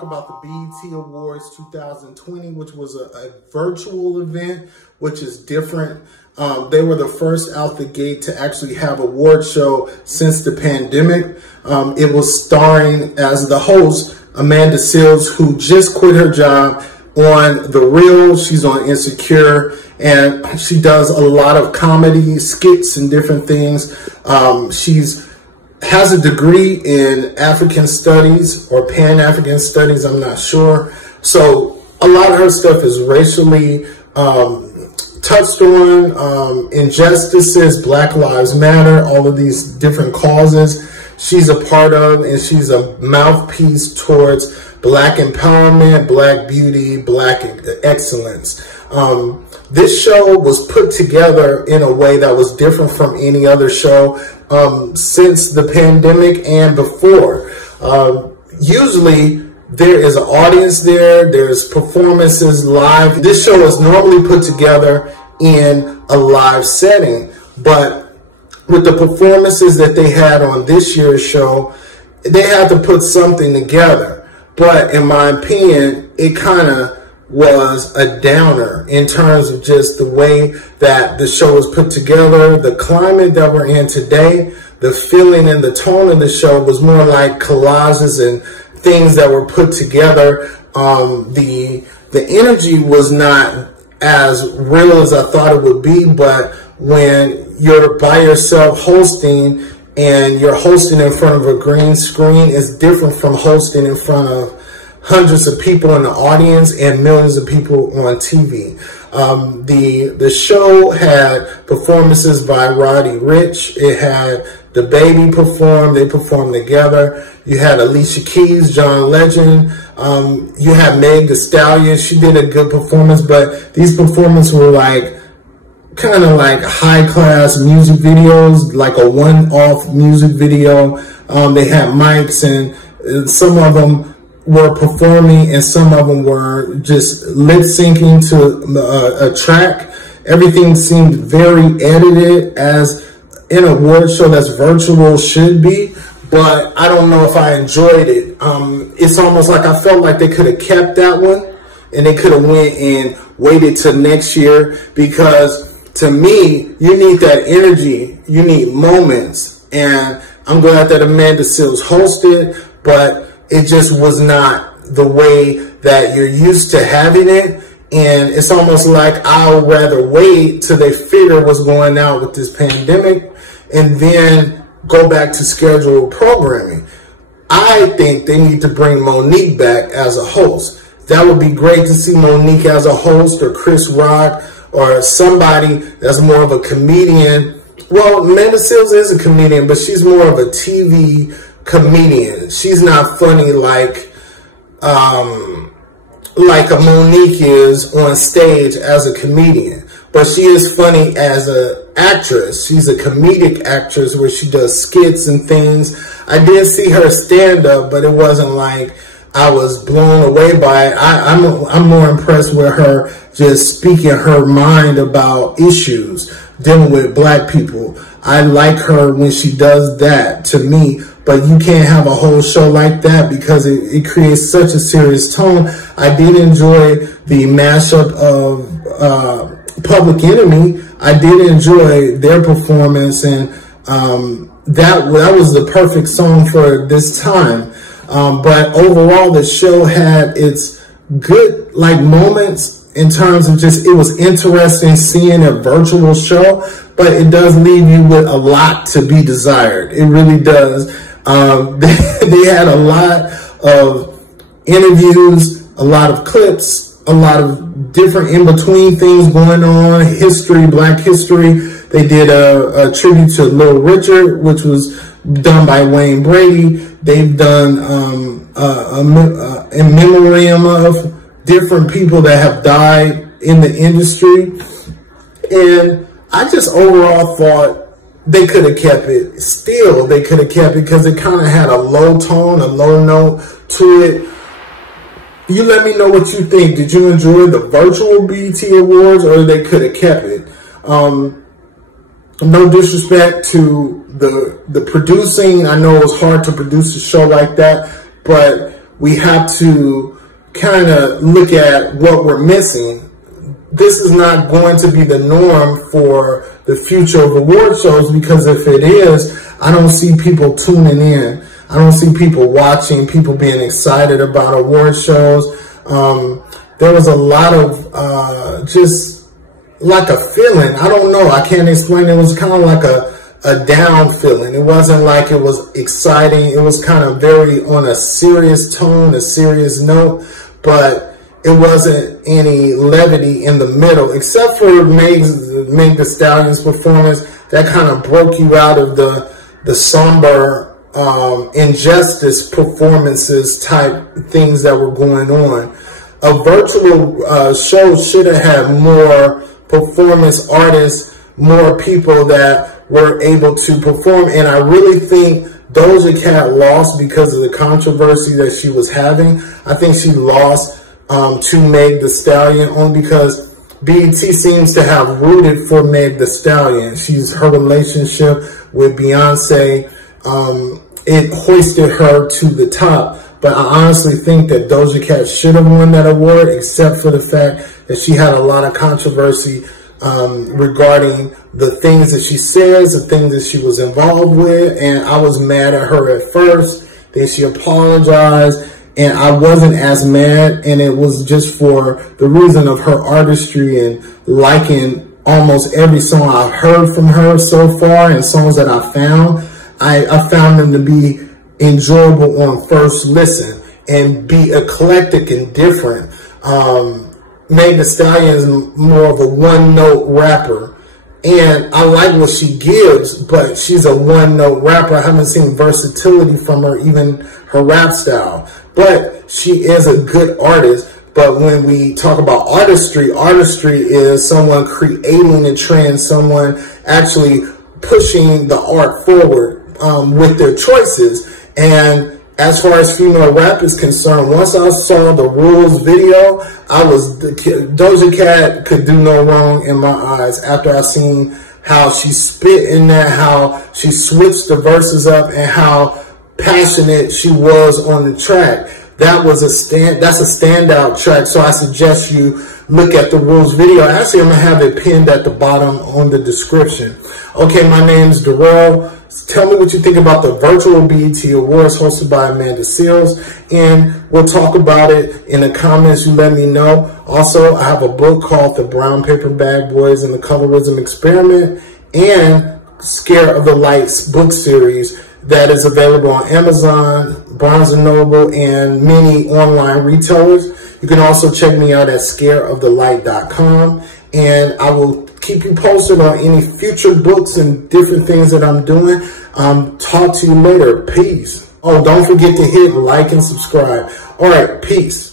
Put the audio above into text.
talk about the BET Awards 2020, which was a virtual event, which is different. They were the first out the gate to actually have a award show since the pandemic. It was starring as the host, Amanda Seales, who just quit her job on The Real. She's on Insecure, and she does a lot of comedy skits and different things. She's has a degree in African studies or Pan-African studies, I'm not sure. So a lot of her stuff is racially touched on, injustices, Black Lives Matter, all of these different causes she's a part of, and she's a mouthpiece towards Black empowerment, Black beauty, Black excellence. This show was put together in a way that was different from any other show since the pandemic and before. Usually there is an audience there, there's performances live. This show is normally put together in a live setting, but with the performances that they had on this year's show, they had to put something together. But in my opinion, it kind of was a downer in terms of just the way that the show was put together. The climate that we're in today, the feeling and the tone of the show was more like collages and things that were put together. The energy was not as real as I thought it would be, but when you're by yourself hosting and you're hosting in front of a green screen, it's different from hosting in front of hundreds of people in the audience and millions of people on TV. The show had performances by Roddy Ricch. It had The Baby perform. They performed together. You had Alicia Keys, John Legend. You had Megan Thee Stallion. She did a good performance, but these performances were like kind of like high-class music videos, like a one-off music video. They had mics, and some of them were performing and some of them were just lip syncing to a track. Everything seemed very edited, as an award show that's virtual should be, but I don't know if I enjoyed it. It's almost like I felt like they could have kept that one and they could have went and waited till next year, because to me, you need that energy, you need moments, and I'm glad that Amanda Seales hosted, but it just was not the way that you're used to having it. And it's almost like I'll rather wait till they figure what's going on with this pandemic and then go back to scheduled programming. I think they need to bring Monique back as a host. That would be great to see Monique as a host, or Chris Rock, or somebody that's more of a comedian. Well, Amanda Seales is a comedian, but she's more of a TV comedian. She's not funny like a Monique is on stage as a comedian, but she is funny as an actress. She's a comedic actress where she does skits and things. I did see her stand up, but it wasn't like I was blown away by it. I'm more impressed with her just speaking her mind about issues, dealing with Black people. I like her when she does that, to me. But you can't have a whole show like that because it creates such a serious tone. I did enjoy the mashup of Public Enemy. I did enjoy their performance, and that was the perfect song for this time. But overall, the show had its good moments in terms of just, it was interesting seeing a virtual show, but it does leave you with a lot to be desired. It really does. They had a lot of interviews, a lot of clips, a lot of different in-between things going on, history, Black history. They did a tribute to Little Richard, which was done by Wayne Brady. They've done in memoriam of different people that have died in the industry. And I just overall thought they could have kept it. Still, they could have kept it because it kind of had a low tone, a low note to it. You let me know what you think. Did you enjoy the virtual BET Awards, or they could have kept it? No disrespect to the producing. I know it was hard to produce a show like that, but we have to kind of look at what we're missing. This is not going to be the norm for the future of award shows, because if it is, I don't see people tuning in. I don't see people watching, people being excited about award shows. There was a lot of just like a feeling. I don't know. I can't explain. It was kind of like a down feeling. It wasn't like it was exciting. It was kind of very on a serious tone, a serious note, but it wasn't any levity in the middle, except for Megan Thee Stallion's performance. That kind of broke you out of the somber injustice performances type things that were going on. A virtual show should have had more performance artists, more people that were able to perform. And I really think Doja Cat lost because of the controversy that she was having. I think she lost to Megan Thee Stallion only because BET seems to have rooted for Megan Thee Stallion. Her relationship with Beyonce, it hoisted her to the top. But I honestly think that Doja Cat should have won that award, except for the fact that she had a lot of controversy regarding the things that she says, the things that she was involved with. And I was mad at her at first. Then she apologized. And I wasn't as mad, and it was just for the reason of her artistry and liking almost every song I've heard from her so far, and songs that I found. I found them to be enjoyable on first listen and be eclectic and different. Megan Thee Stallion is more of a one-note rapper, and I like what she gives, but she's a one-note rapper. I haven't seen versatility from her, even her rap style. But she is a good artist. But when we talk about artistry, artistry is someone creating a trend, someone actually pushing the art forward with their choices. And as far as female rap is concerned, once I saw the Rules video, Doja Cat could do no wrong in my eyes after I seen how she spit in that, how she switched the verses up, and how passionate she was on the track. That's a standout track. So I suggest you look at the Rules video. Actually, I'm gonna have it pinned at the bottom on the description. Okay, my name's Darrell. Tell me what you think about the virtual BET Awards hosted by Amanda Seales, and we'll talk about it in the comments. You let me know. Also, I have a book called The Brown Paper Bag Boys and the Colorism Experiment, and Scare of the Lights book series that is available on Amazon, Barnes & Noble, and many online retailers. You can also check me out at scareofthelight.com, and I will keep you posted on any future books and different things that I'm doing. Talk to you later. Peace. Oh, don't forget to hit like and subscribe. All right, peace.